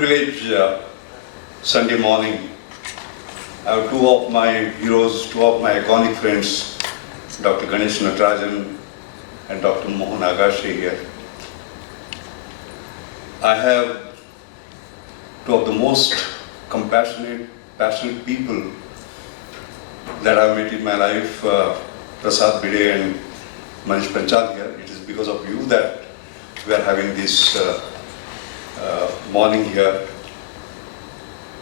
privilege Sunday morning. I have two of my heroes, two of my iconic friends, Dr. Ganesh Natarajan and Dr. Mohan Agashe here. I have two of the most compassionate, passionate people that I've met in my life, Prasad Bide and Manish Panchal here. It is because of you that we are having this morning here.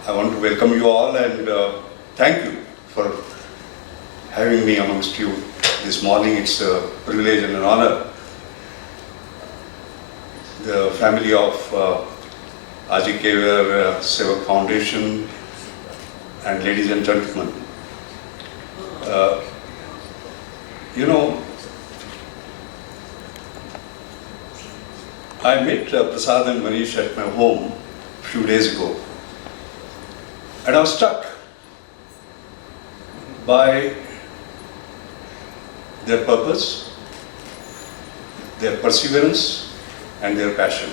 I want to welcome you all and thank you for having me amongst you this morning. It's a privilege and an honor. The family of Aaji Care Sevak Foundation and ladies and gentlemen, I met Prasad and Manish at my home a few days ago, and I was struck by their purpose, their perseverance, and their passion.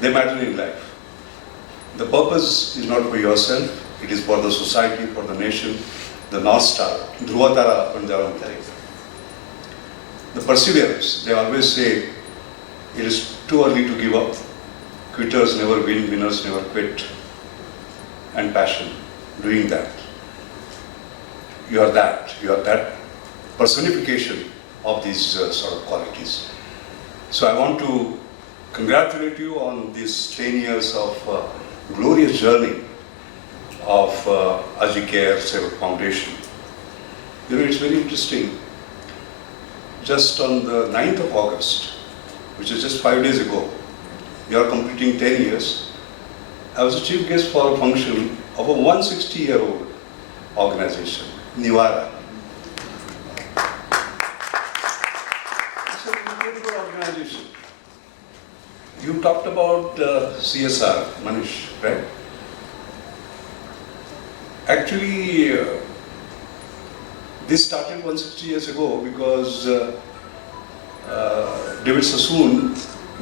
They matter in life. The purpose is not for yourself, it is for the society, for the nation, the North Star, Dhruva Tara Panjaram. The perseverance, they always say, it is too early to give up. Quitters never win, winners never quit. And passion, doing that. You are that personification of these sort of qualities. So I want to congratulate you on these 10 years of glorious journey of Aaji Care Sevak Foundation. It's very interesting. Just on the 9th of August, which is just 5 days ago, you are completing 10 years. I was a chief guest for a function of a 160-year-old organization, Nivara. It's an incredible organization. You talked about CSR, Manish, right? Actually, this started 160 years ago because David Sassoon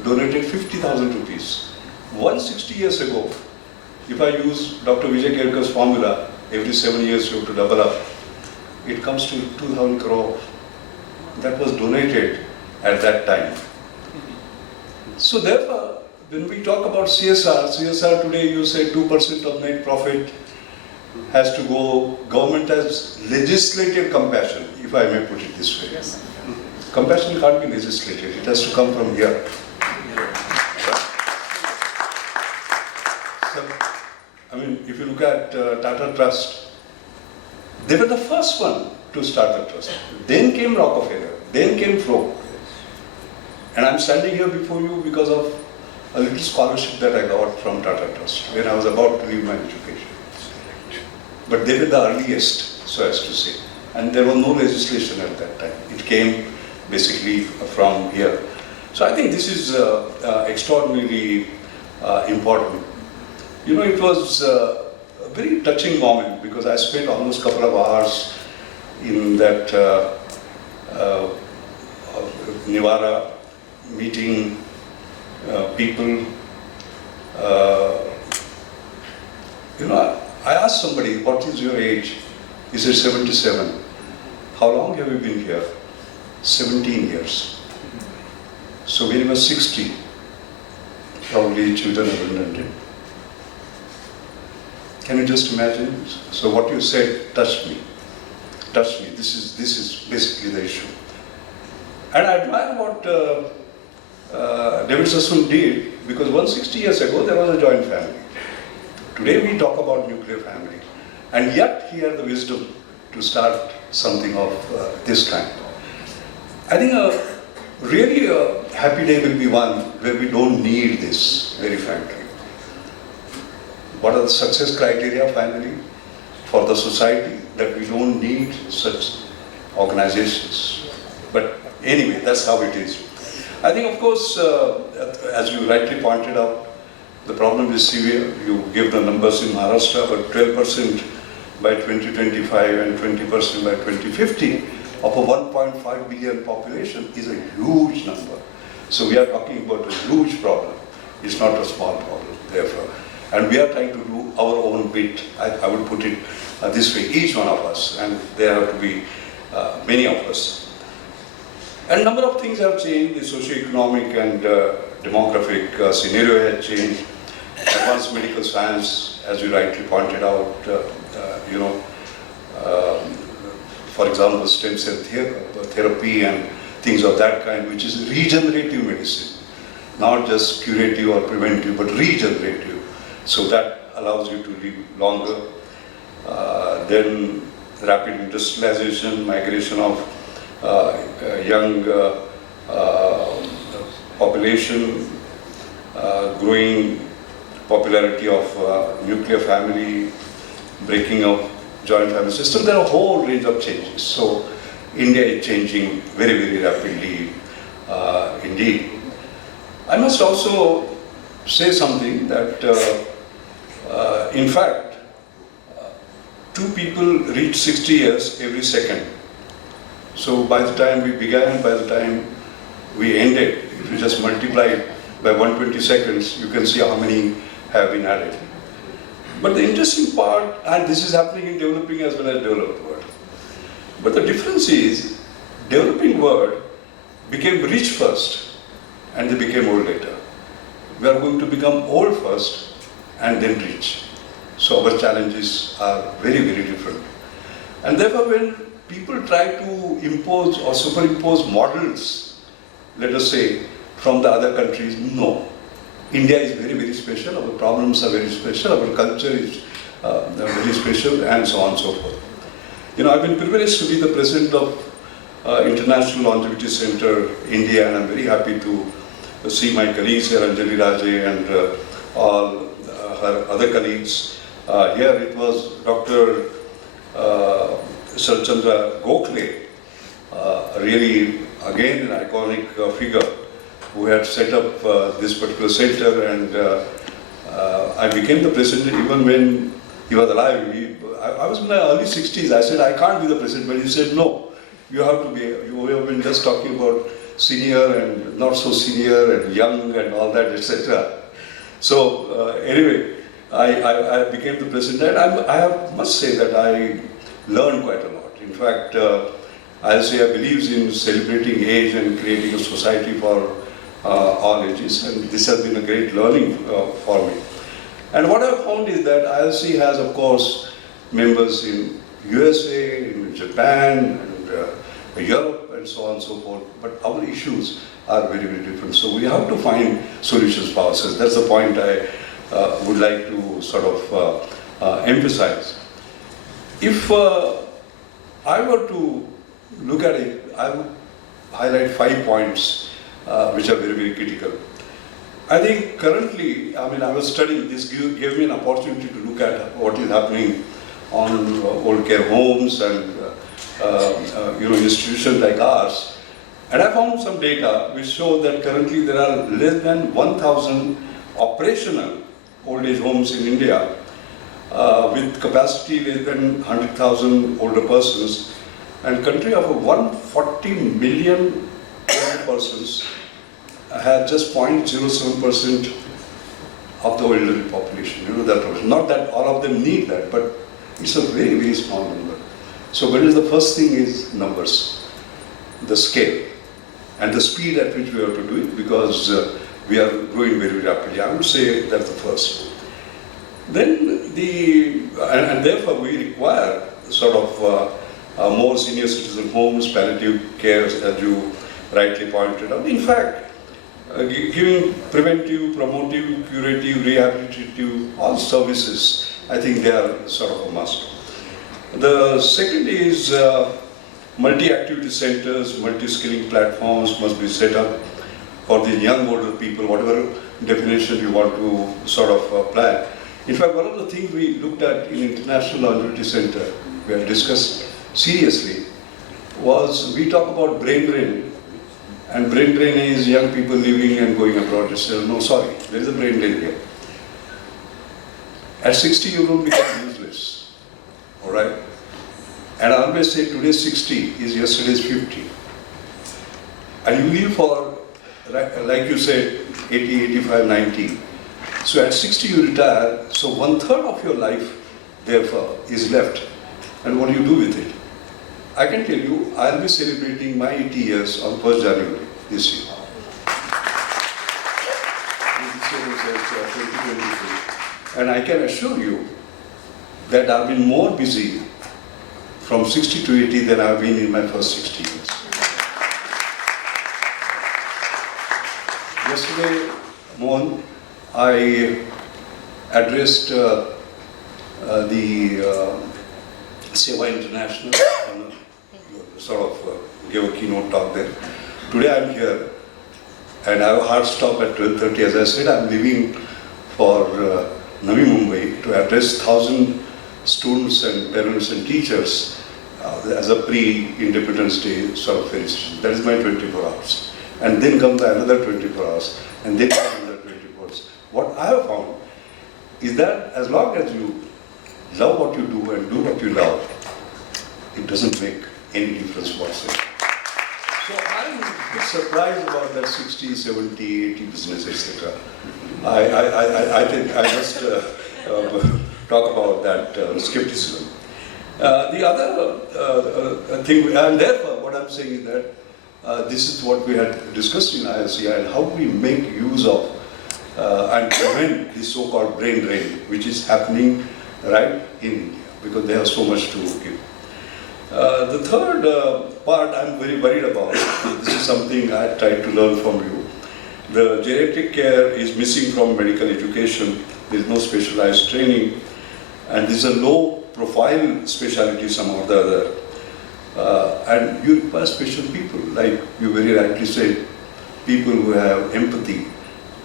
donated 50,000 rupees. 160 years ago, if I use Dr. Vijay Kerkar's formula, every 7 years you have to double up, it comes to 2,000 crore. That was donated at that time. So therefore, when we talk about CSR today you say 2% of net profit has to go, government has legislated compassion, if I may put it this way. Yes. Compassion can't be legislated, it has to come from here. So, if you look at Tata Trust, they were the first one to start the trust. Then came Rockefeller, then came Fro. And I'm standing here before you because of a little scholarship that I got from Tata Trust when I was about to leave my education. But they were the earliest, so as to say. And there was no legislation at that time. It came basically from here. So I think this is extraordinarily important. It was a very touching moment because I spent almost a couple of hours in that Nivara meeting people. I asked somebody, what is your age? He said 77. How long have you been here? 17 years. So when he was 60, probably children have invented. Can you just imagine? So what you said touched me. This is basically the issue. And I admire what David Sassoon did, because 160 years ago there was a joint family. Today we talk about nuclear family. And yet he had the wisdom to start something of this kind. I think really a happy day will be one where we don't need this, very frankly. What are the success criteria finally for the society, that we don't need such organizations? But anyway, that's how it is. I think, of course, as you rightly pointed out, the problem is severe. You give the numbers in Maharashtra, but 12% by 2025 and 20% by 2050 of a 1.5 billion population is a huge number. So we are talking about a huge problem. It's not a small problem, therefore. And we are trying to do our own bit. I would put it this way, each one of us, and there have to be many of us. And a number of things have changed. The socio-economic and demographic scenario has changed. Advanced medical science, as you rightly pointed out, for example, stem cell therapy and things of that kind, which is regenerative medicine, not just curative or preventive, but regenerative. So that allows you to live longer. Then rapid industrialization, migration of young population, growing popularity of nuclear family, breaking of joint family system. There are a whole range of changes. So India is changing very, very rapidly indeed. I must also say something that in fact, two people reach 60 years every second. So by the time we began, by the time we ended, if you just multiply it by 120 seconds, you can see how many have been added. But the interesting part, and this is happening in developing as well as developed world. But the difference is, developing world became rich first, and they became old later. We are going to become old first, and then rich. So our challenges are very, very different. And therefore, when people try to impose or superimpose models, let us say, from the other countries, no. India is very, very special, our problems are very special, our culture is very special, and so on and so forth. You know, I've been privileged to be the president of International Longevity Center, India, and I'm very happy to see my colleagues here, Anjali Raje and all her other colleagues. Here it was Dr. Sarchandra Gokhale, really again an iconic figure who had set up this particular center, and I became the president even when he was alive. I was in my early 60s. I said, I can't be the president, but he said, no, you have to be. You have been just talking about senior and not so senior and young and all that, etc. So anyway, I became the president, and I must say that I learned quite a lot. In fact, I'll say I believe in celebrating age and creating a society for all ages, and this has been a great learning for me. And what I've found is that ILC has, of course, members in USA, in Japan, and Europe, and so on and so forth, but our issues are very, very different. So we have to find solutions for ourselves. That's the point I would like to sort of emphasize. If I were to look at it, I would highlight 5 points which are very, very critical. I think currently, I was studying, this gave me an opportunity to look at what is happening on old care homes and institutions like ours. And I found some data which show that currently there are less than 1,000 operational old age homes in India with capacity less than 100,000 older persons, and country of 140 million older persons has just 0.07% of the elderly population. That not that all of them need that, but it's a very, very small number. So what is the first thing is numbers, the scale, and the speed at which we have to do it, because we are growing very rapidly. I would say that's the first. Then and therefore we require sort of more senior citizen homes, palliative care, as you rightly pointed out. In fact, giving preventive, promotive, curative, rehabilitative, all services, I think they are sort of a must. The second is multi-activity centers, multi-skilling platforms must be set up for the young older people, whatever definition you want to sort of apply. In fact, one of the things we looked at in International Longevity Center, we have discussed seriously, was we talk about brain drain, and brain drain is young people living and going abroad. No, sorry, there is a brain drain here. At 60, you don't become useless, all right? And I always say today's 60 is yesterday's 50. And you live for, like you said, 80, 85, 90. So at 60 you retire, so 1/3 of your life, therefore, is left. And what do you do with it? I can tell you, I'll be celebrating my 80 years on 1st January this year. This year is 2023. And I can assure you that I've been more busy from 60 to 80 than I've been in my first 60 years. Yesterday, Mohan, I addressed the Seva International, sort of gave a keynote talk there. Today I'm here and I have a hard stop at 12:30. As I said, I'm leaving for Navi Mumbai to address 1,000 students and parents and teachers as a pre-Independence Day sort of felicitation. That is my 24 hours. And then come another 24 hours, and then come another 24 hours. What I have found is that as long as you love what you do and do what you love, it doesn't make any difference whatsoever. So I'm a bit surprised about that 60, 70, 80 business, etc. I think I must talk about that skepticism. The other thing, and therefore what I'm saying is that this is what we had discussed in ILCI and how we make use of and prevent this so-called brain drain, which is happening right in India, because they have so much to give. The third part I'm very worried about, this is something I tried to learn from you. The geriatric care is missing from medical education. There is no specialized training, and this is a low profile specialty somehow or the other. And you require special people, like you very rightly said, people who have empathy,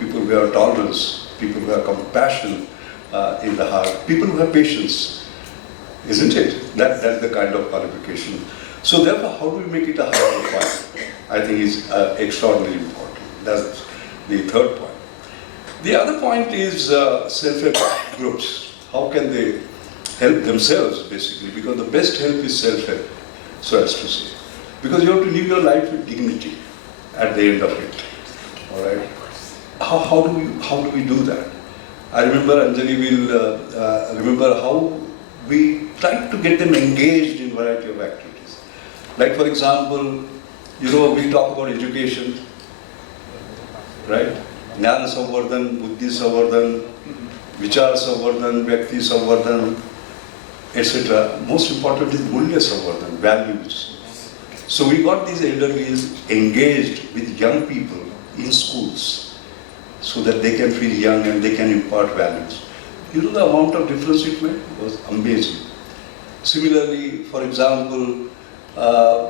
people who have tolerance, people who have compassion in the heart, people who have patience. Isn't it? That's the kind of qualification. So therefore, how do we make it a higher profile? I think is extraordinarily important. That's the third point. The other point is self-help groups. How can they help themselves, basically? Because the best help is self-help, so as to say. Because you have to live your life with dignity at the end of it. All right? How do we do that? I remember Anjali will remember how we try to get them engaged in variety of activities. Like for example, we talk about education, right? Jnana Samvardhan, Buddhi Samvardhan, Vichar Samvardhan, Vyakti Samvardhan, etc. Most important is Mulya Samvardhan, values. So we got these elderlies engaged with young people in schools so that they can feel young and they can impart values. The amount of difference it made was amazing. Similarly, for example,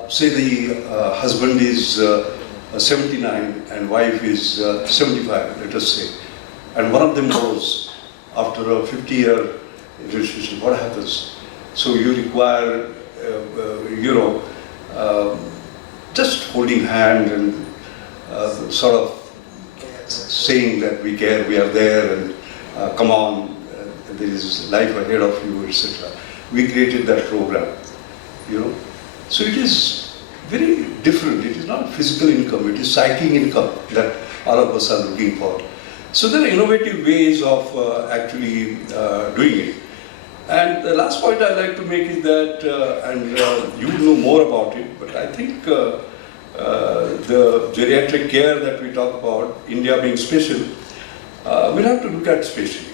say the husband is 79 and wife is 75, let us say, and one of them goes after a 50-year relationship, what happens? So you require, just holding hand and sort of saying that we care, we are there, and come on, there is life ahead of you, etc. We created that program, So it is very different. It is not physical income, it is psychic income that all of us are looking for. So there are innovative ways of actually doing it. And the last point I'd like to make is that, and you know more about it, but I think the geriatric care that we talk about, India being special, we'll have to look at spatially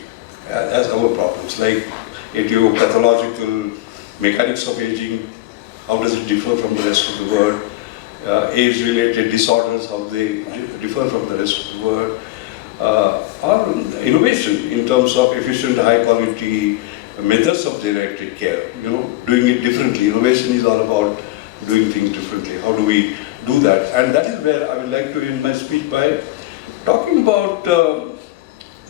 as our problems, like etiological mechanics of aging, how does it differ from the rest of the world, age-related disorders, how they differ from the rest of the world, or innovation in terms of efficient, high-quality methods of geriatric care, doing it differently. Innovation is all about doing things differently. How do we do that? And that is where I would like to end my speech by talking about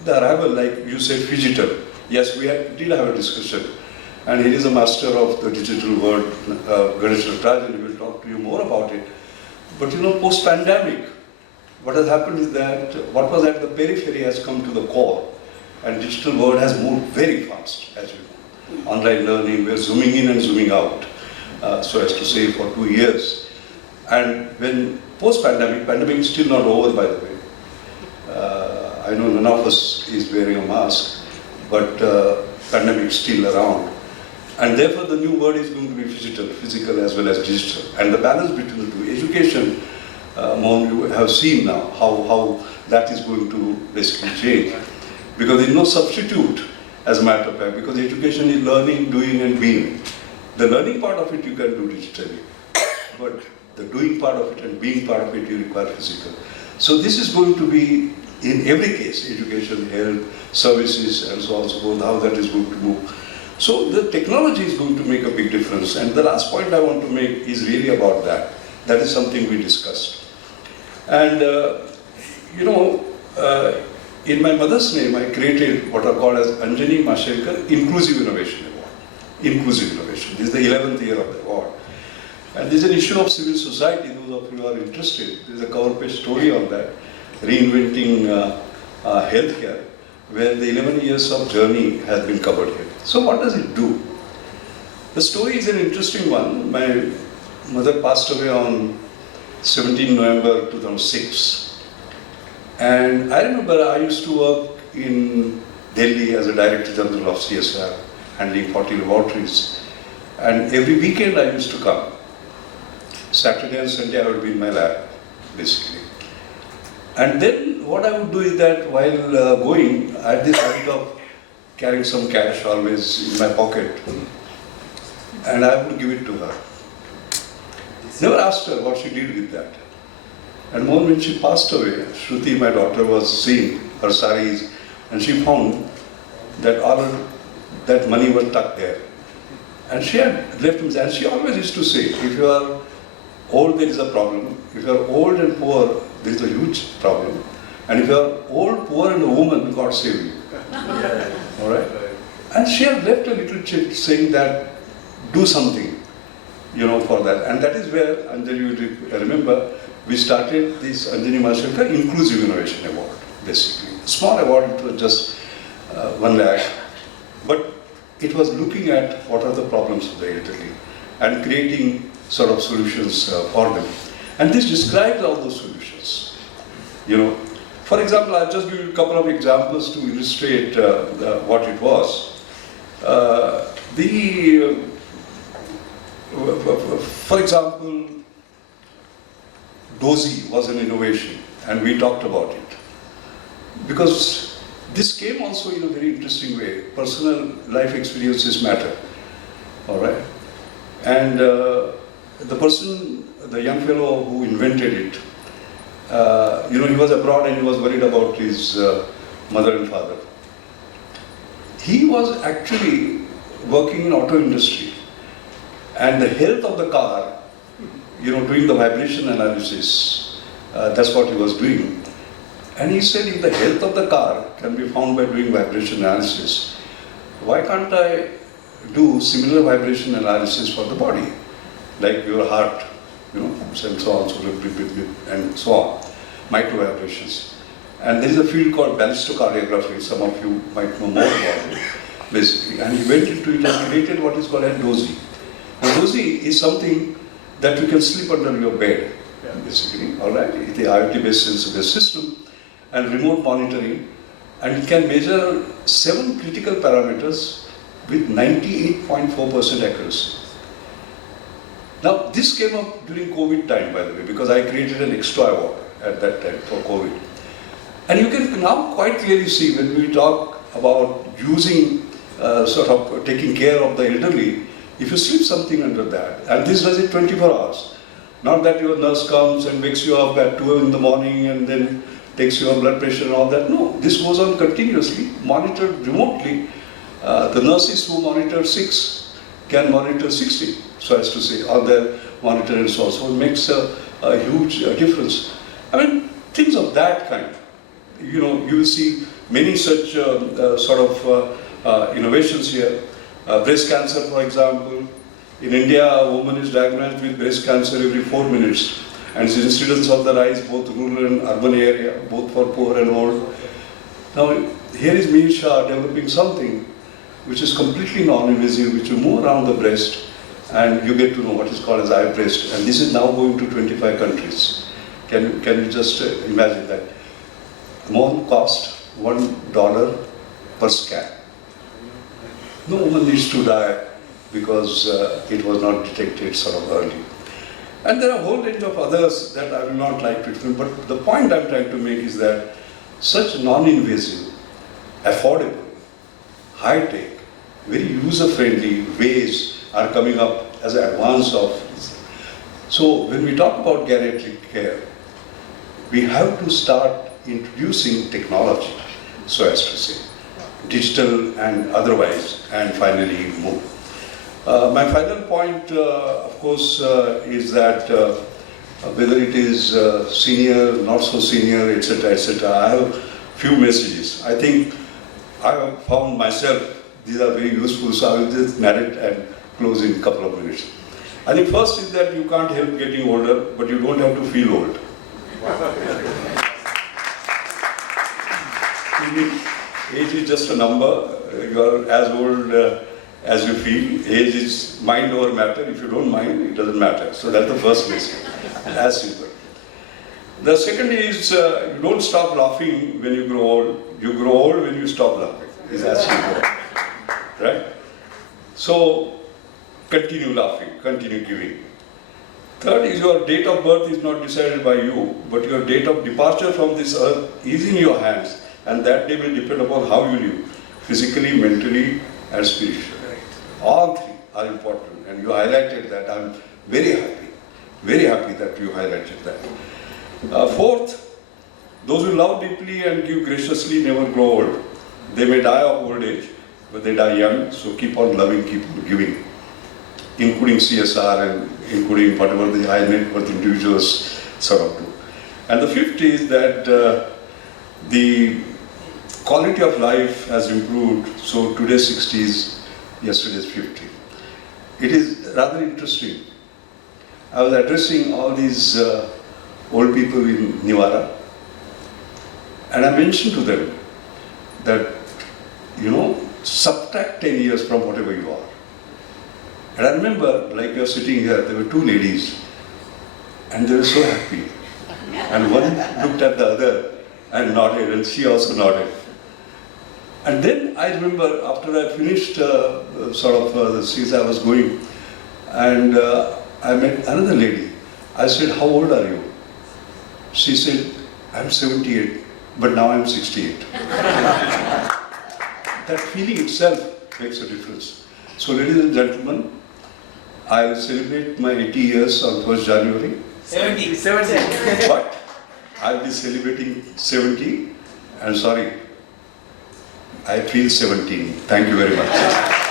the arrival, like you said, phygital. Yes, we did have a discussion. And he is a master of the digital world, Geriatric, and he will talk to you more about it. But post-pandemic, what has happened is that what was at the periphery has come to the core. And digital world has moved very fast, as you know. Online learning, we're zooming in and zooming out, so as to say, for 2 years. And when post-pandemic, pandemic is still not over, by the way. I know none of us is wearing a mask, but pandemic is still around. And therefore the new word is going to be physical as well as digital. And the balance between the two. Education, Mohan, you have seen now how that is going to basically change. Because there is no substitute, as a matter of fact, because education is learning, doing and being. The learning part of it you can do digitally, but the doing part of it and being part of it you require physical. So this is going to be, in every case, education, health, services and so on and so forth, how that is going to move. So the technology is going to make a big difference. And the last point I want to make is really about that. That is something we discussed. And in my mother's name, I created what are called as Anjani Mashelkar Inclusive Innovation Award. Inclusive Innovation. This is the 11th year of the award. And this is an issue of civil society. Those of you who are interested, there is a cover page story on that, reinventing healthcare, where the 11 years of journey has been covered here. So what does it do? The story is an interesting one. My mother passed away on 17 November 2006. And I remember I used to work in Delhi as a Director General of CSR, handling 40 laboratories. And every weekend I used to come. Saturday and Sunday I would be in my lab, basically. And then what I would do is that while going, I had this habit of carrying some cash always in my pocket. And I would give it to her. Never asked her what she did with that. And when she passed away, Shruti, my daughter, was seeing her saris, and she found that all that money was tucked there. And she had left me, and she always used to say, if you are old, there is a problem. If you are old and poor, there is a huge problem. And if you are old, poor and a woman, God save you. All right? And she had left a little chit saying that, do something, for that. And that is where, Anjali, you remember, we started this Anjani Mashelkar Inclusive Innovation Award, basically. Small award, it was just 1 lakh. But it was looking at what are the problems of the elderly and creating sort of solutions for them. And this describes all those solutions. For example, I'll just give you a couple of examples to illustrate what it was. For example, Dozy was an innovation, and we talked about it. Because this came also in a very interesting way. Personal life experiences matter, all right? And the young fellow who invented it, he was abroad and he was worried about his mother and father. He was actually working in auto industry, and the health of the car, doing the vibration analysis, that's what he was doing. And he said, if the health of the car can be found by doing vibration analysis, why can't I do similar vibration analysis for the body? Like your heart, and so on, and so on, micro vibrations. And there is a field called ballistocardiography, some of you might know more about it, basically. And he went into it and created what is called a Dozy. And Dozy is something that you can sleep under your bed, basically, all right? It's the IoT-based sensor-based system and remote monitoring, and it can measure 7 critical parameters with 98.4% accuracy. Now, this came up during COVID time, by the way, because I created an extra award at that time for COVID. And you can now quite clearly see when we talk about using, sort of taking care of the elderly, if you slip something under that, and this does it 24 hours, not that your nurse comes and wakes you up at 2 in the morning and then takes your blood pressure and all that. No, this goes on continuously, monitored remotely. The nurses who monitor 6 can monitor 60, so as to say, on their monitor and so on. So it makes a huge difference. I mean, things of that kind. You will see many such sort of innovations here. Breast cancer, for example. In India, a woman is diagnosed with breast cancer every 4 minutes. And the incidence of the rise, both rural and urban area, both for poor and old. Now, here is Mihir Shah developing something which is completely non-invasive, which will move around the breast, and you get to know what is called as iBreast. And this is now going to 25 countries. Can you just imagine that? More cost, $1 per scan. No woman needs to die because it was not detected sort of early. And there are a whole range of others that I will not like to explain, but the point I'm trying to make is that such non-invasive, affordable, high-tech, very user-friendly ways are coming up as an advance of this. So when we talk about geriatric care, we have to start introducing technology, so as to say, digital and otherwise, and finally move. My final point, of course, is that whether it is senior, not so senior, etc., I have few messages. I think I have found myself, these are very useful, so I will just narrate and close in a couple of minutes. I think first is that you can't help getting older, but you don't have to feel old. Age is just a number. You are as old as you feel. Age is mind over matter. If you don't mind, it doesn't matter. So that's the first message. As simple. The second is you don't stop laughing when you grow old. You grow old when you stop laughing. It's as simple. Right? So continue laughing, continue giving. Third is your date of birth is not decided by you, but your date of departure from this earth is in your hands, and that day will depend upon how you live, physically, mentally, and spiritually. All three are important, and you highlighted that. I'm very happy that you highlighted that. Fourth, those who love deeply and give graciously never grow old. They may die of old age, but they die young, so keep on loving, keep on giving, including CSR and including whatever the high net worth individuals sort of do. And the fifth is that the quality of life has improved, so today's 60s, yesterday's 50. It is rather interesting. I was addressing all these old people in Nivara, and I mentioned to them that, subtract 10 years from whatever you are. And I remember, like you're sitting here, there were two ladies, and they were so happy. And one looked at the other and nodded, and she also nodded. And then I remember, after I finished the scenes I was going, and I met another lady. I said, "How old are you?" She said, "I'm 78, but now I'm 68. That feeling itself makes a difference. So, ladies and gentlemen, I'll celebrate my 80 years on 1st January. 70. But I'll be celebrating 70, and sorry, I feel 17. Thank you very much.